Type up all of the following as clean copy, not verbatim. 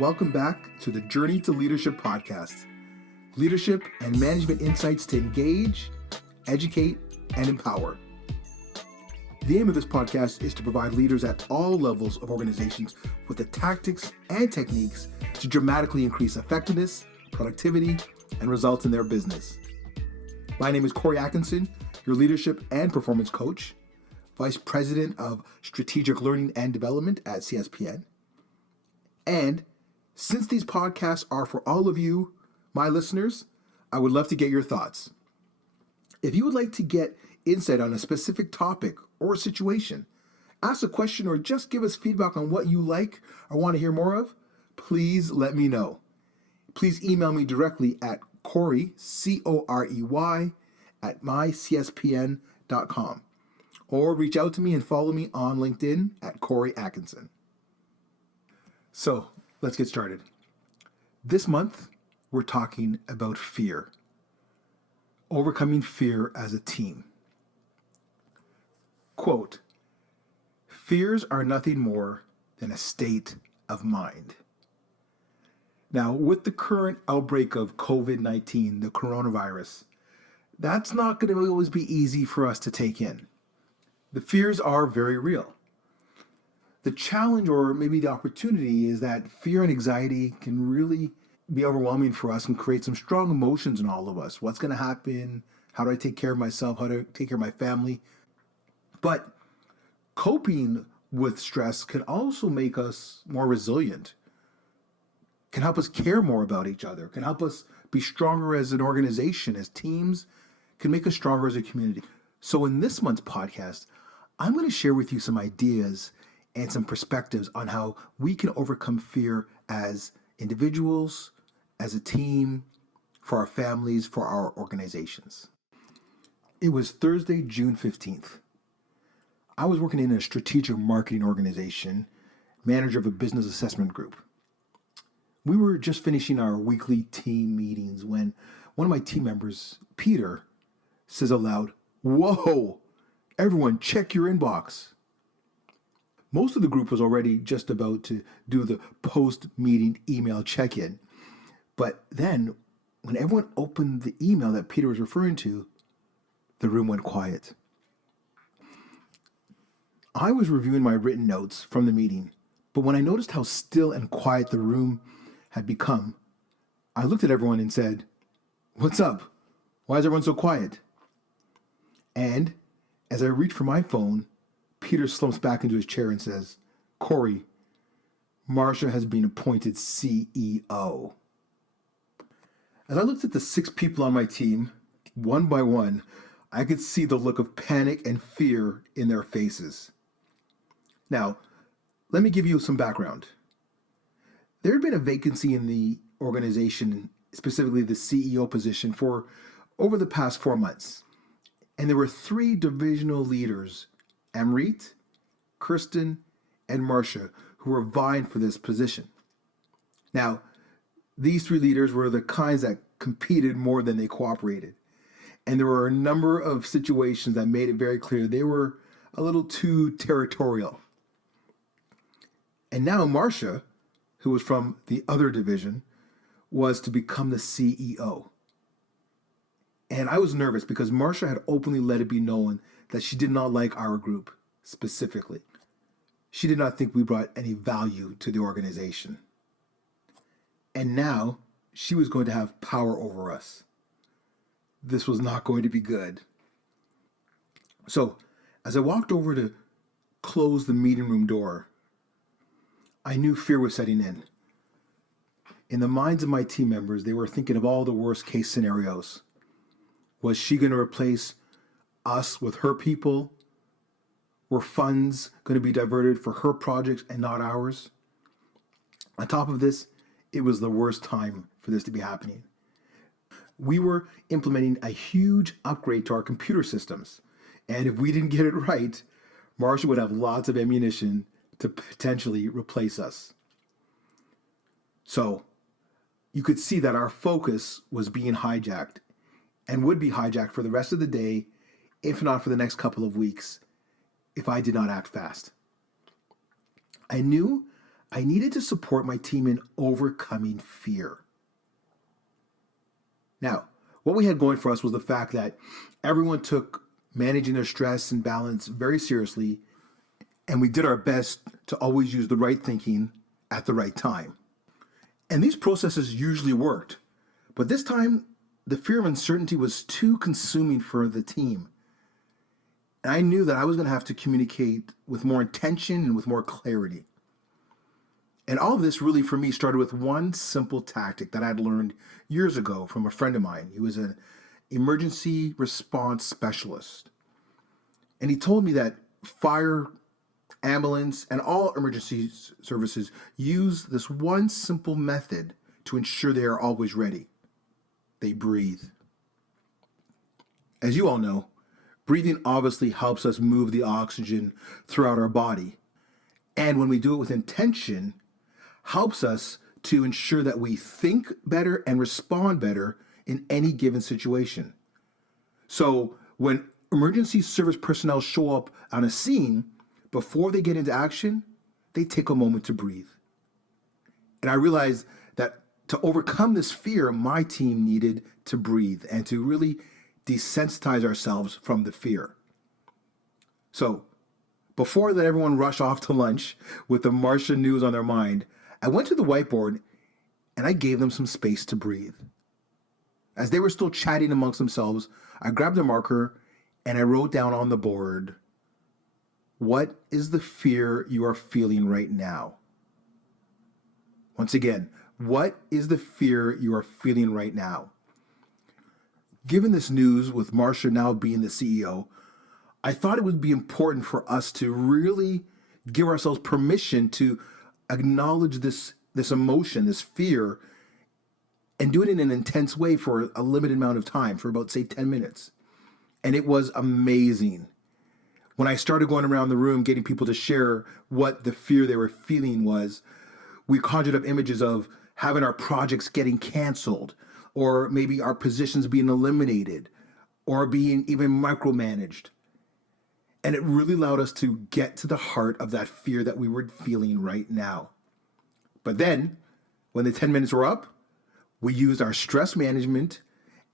Welcome back to the Journey to Leadership podcast. Leadership and management insights to engage, educate, and empower. The aim of this podcast is to provide leaders at all levels of organizations with the tactics and techniques to dramatically increase effectiveness, productivity, and results in their business. My name is Corey Atkinson, your leadership and performance coach, Vice President of Strategic Learning and Development at CSPN. And since these podcasts are for all of you, my listeners, I would love to get your thoughts. If you would like to get insight on a specific topic or situation, ask a question, or just give us feedback on what you like or want to hear more of, please let me know. Please email me directly at Corey, Corey, at mycspn.com, or reach out to me and follow me on LinkedIn at Corey Atkinson. So let's get started. This month, we're talking about fear. Overcoming fear as a team. Quote, "Fears are nothing more than a state of mind." Now, with the current outbreak of COVID-19, the coronavirus, that's not going to always be easy for us to take in. The fears are very real. The challenge, or maybe the opportunity, is that fear and anxiety can really be overwhelming for us and create some strong emotions in all of us. What's going to happen? How do I take care of myself? How do I take care of my family? But coping with stress can also make us more resilient, can help us care more about each other, can help us be stronger as an organization, as teams, can make us stronger as a community. So in this month's podcast, I'm going to share with you some ideas and some perspectives on how we can overcome fear as individuals, as a team, for our families, for our organizations. It was Thursday, June 15th. I was working in a strategic marketing organization, manager of a business assessment group. We were just finishing our weekly team meetings when one of my team members, Peter, says aloud, "Whoa, everyone check your inbox." Most of the group was already just about to do the post-meeting email check-in. But then, when everyone opened the email that Peter was referring to, the room went quiet. I was reviewing my written notes from the meeting, but when I noticed how still and quiet the room had become, I looked at everyone and said, "What's up? Why is everyone so quiet?" And as I reached for my phone, Peter slumps back into his chair and says, "Corey, Marcia has been appointed CEO." As I looked at the 6 people on my team, one by one, I could see the look of panic and fear in their faces. Now, let me give you some background. There had been a vacancy in the organization, specifically the CEO position, for over the past 4 months. And there were 3 divisional leaders, Amrit, Kirsten, and Marcia, who were vying for this position. Now, these 3 leaders were the kinds that competed more than they cooperated. And there were a number of situations that made it very clear they were a little too territorial. And now Marcia, who was from the other division, was to become the CEO. And I was nervous because Marcia had openly let it be known that she did not like our group specifically. She did not think we brought any value to the organization. And now she was going to have power over us. This was not going to be good. So as I walked over to close the meeting room door, I knew fear was setting in. In the minds of my team members, they were thinking of all the worst case scenarios. Was she going to replace us with her people? Were funds going to be diverted for her projects and not ours? On top of this, it was the worst time for this to be happening. We were implementing a huge upgrade to our computer systems. And if we didn't get it right, Marcia would have lots of ammunition to potentially replace us. So you could see that our focus was being hijacked and would be hijacked for the rest of the day, if not for the next couple of weeks, if I did not act fast. I knew I needed to support my team in overcoming fear. Now, what we had going for us was the fact that everyone took managing their stress and balance very seriously, and we did our best to always use the right thinking at the right time. And these processes usually worked, but this time the fear of uncertainty was too consuming for the team. And I knew that I was going to have to communicate with more intention and with more clarity. And all of this really for me started with one simple tactic that I'd learned years ago from a friend of mine. He was an emergency response specialist. And he told me that fire, ambulance, and all emergency services use this one simple method to ensure they are always ready. They breathe. As you all know, breathing obviously helps us move the oxygen throughout our body. And when we do it with intention, helps us to ensure that we think better and respond better in any given situation. So when emergency service personnel show up on a scene, before they get into action, they take a moment to breathe. And I realized that to overcome this fear, my team needed to breathe and to really desensitize ourselves from the fear. So before I let everyone rush off to lunch with the Martian news on their mind, I went to the whiteboard and I gave them some space to breathe. As they were still chatting amongst themselves, I grabbed a marker and I wrote down on the board, "What is the fear you are feeling right now?" Once again, what is the fear you are feeling right now? Given this news, with Marcia now being the CEO, I thought it would be important for us to really give ourselves permission to acknowledge this emotion, this fear, and do it in an intense way for a limited amount of time, for about, say, 10 minutes. And it was amazing. When I started going around the room getting people to share what the fear they were feeling was, we conjured up images of having our projects getting canceled, or maybe our positions being eliminated, or being even micromanaged. And it really allowed us to get to the heart of that fear that we were feeling right now. But then, when the 10 minutes were up, we used our stress management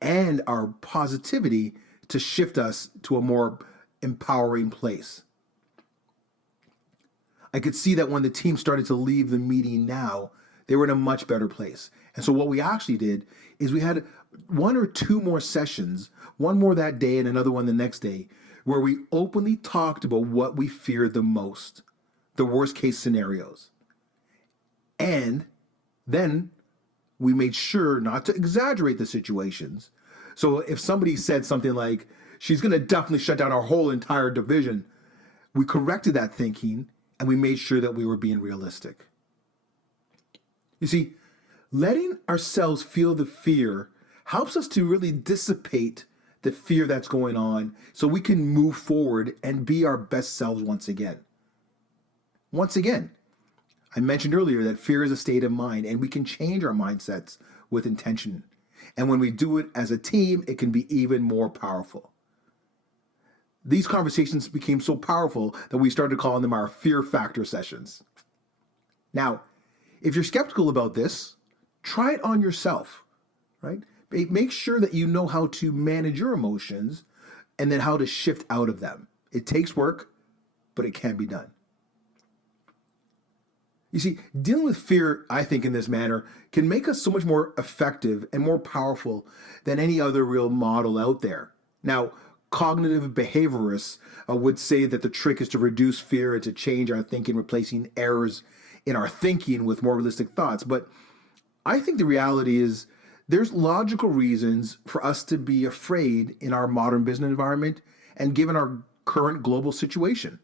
and our positivity to shift us to a more empowering place. I could see that when the team started to leave the meeting now, they were in a much better place. And so what we actually did is we had one or two more sessions, one more that day and another one the next day, where we openly talked about what we feared the most, the worst case scenarios. And then we made sure not to exaggerate the situations. So if somebody said something like, "She's going to definitely shut down our whole entire division," we corrected that thinking and we made sure that we were being realistic. You see, letting ourselves feel the fear helps us to really dissipate the fear that's going on so we can move forward and be our best selves once again. Once again, I mentioned earlier that fear is a state of mind and we can change our mindsets with intention. And when we do it as a team, it can be even more powerful. These conversations became so powerful that we started calling them our fear factor sessions. Now, if you're skeptical about this, try it on yourself, right? Make sure that you know how to manage your emotions and then how to shift out of them. It takes work, but it can be done. You see, dealing with fear, I think, in this manner can make us so much more effective and more powerful than any other real model out there. Now, cognitive behaviorists would say that the trick is to reduce fear and to change our thinking, replacing errors in our thinking with more realistic thoughts. But I think the reality is there's logical reasons for us to be afraid in our modern business environment and given our current global situation.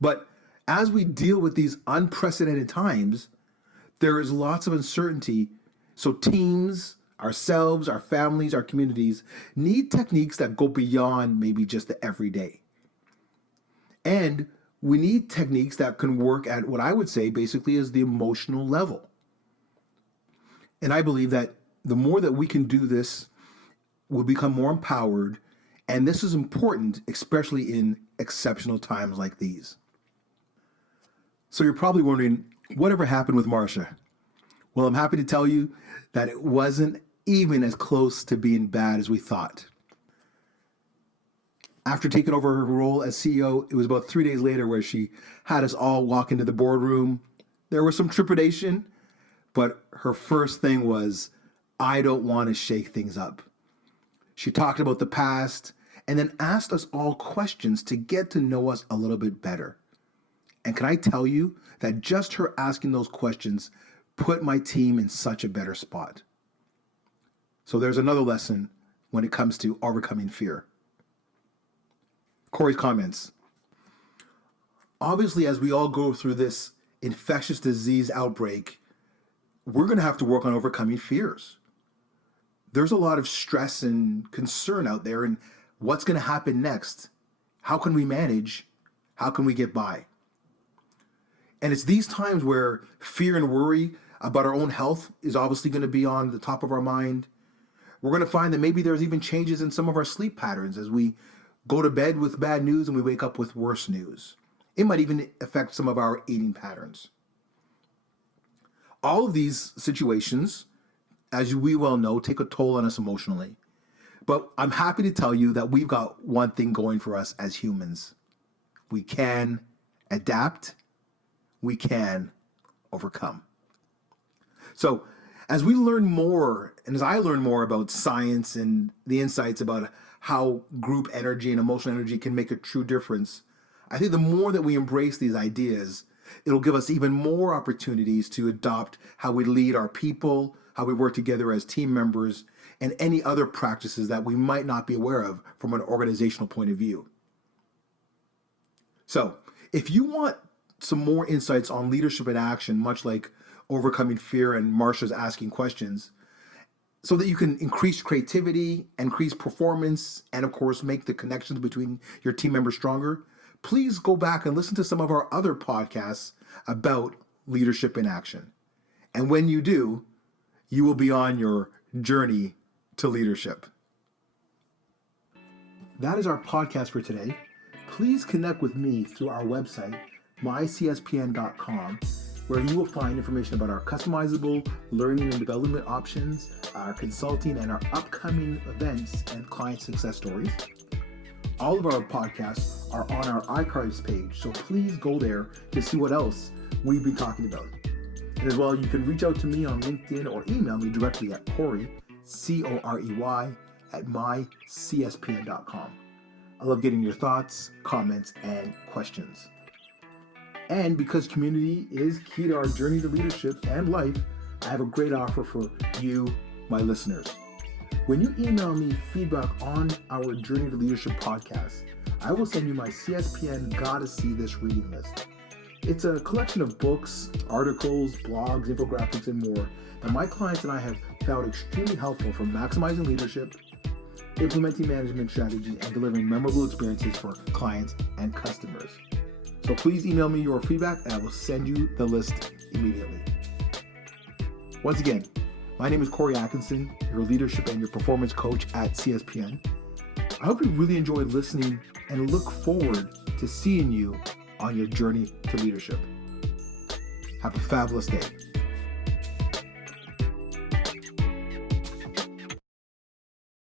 But as we deal with these unprecedented times, there is lots of uncertainty. So teams, ourselves, our families, our communities need techniques that go beyond maybe just the everyday. And we need techniques that can work at what I would say basically is the emotional level. And I believe that the more that we can do this, we'll become more empowered. And this is important, especially in exceptional times like these. So you're probably wondering, whatever happened with Marsha? Well, I'm happy to tell you that it wasn't even as close to being bad as we thought. After taking over her role as CEO, it was about 3 days later where she had us all walk into the boardroom. There was some trepidation, but her first thing was, I don't want to shake things up. She talked about the past and then asked us all questions to get to know us a little bit better. And can I tell you that just her asking those questions put my team in such a better spot? So there's another lesson when it comes to overcoming fear. Corey's comments. Obviously, as we all go through this infectious disease outbreak, we're going to have to work on overcoming fears. There's a lot of stress and concern out there, and what's going to happen next? How can we manage? How can we get by? And it's these times where fear and worry about our own health is obviously going to be on the top of our mind. We're going to find that maybe there's even changes in some of our sleep patterns as we go to bed with bad news and we wake up with worse news. It might even affect some of our eating patterns. All of these situations, as we well know, take a toll on us emotionally. But I'm happy to tell you that we've got one thing going for us as humans. We can adapt. We can overcome. So as we learn more, and as I learn more about science and the insights about how group energy and emotional energy can make a true difference, I think the more that we embrace these ideas, it'll give us even more opportunities to adopt how we lead our people, how we work together as team members, and any other practices that we might not be aware of from an organizational point of view. So if you want some more insights on leadership in action, much like overcoming fear and Marsha's asking questions, so that you can increase creativity, increase performance, and of course, make the connections between your team members stronger, please go back and listen to some of our other podcasts about leadership in action. And when you do, you will be on your journey to leadership. That is our podcast for today. Please connect with me through our website, mycspn.com, where you will find information about our customizable learning and development options, our consulting, and our upcoming events and client success stories. All of our podcasts are on our iCards page, so please go there to see what else we've been talking about. And as well, you can reach out to me on LinkedIn or email me directly at Corey, Corey, at mycspn.com. I love getting your thoughts, comments, and questions. And because community is key to our journey to leadership and life, I have a great offer for you, my listeners. When you email me feedback on our Journey to Leadership podcast, I will send you my CSPN Gotta See This reading list. It's a collection of books, articles, blogs, infographics, and more that my clients and I have found extremely helpful for maximizing leadership, implementing management strategies, and delivering memorable experiences for clients and customers. So please email me your feedback and I will send you the list immediately. Once again, my name is Corey Atkinson, your leadership and your performance coach at CSPN. I hope you really enjoyed listening and look forward to seeing you on your journey to leadership. Have a fabulous day.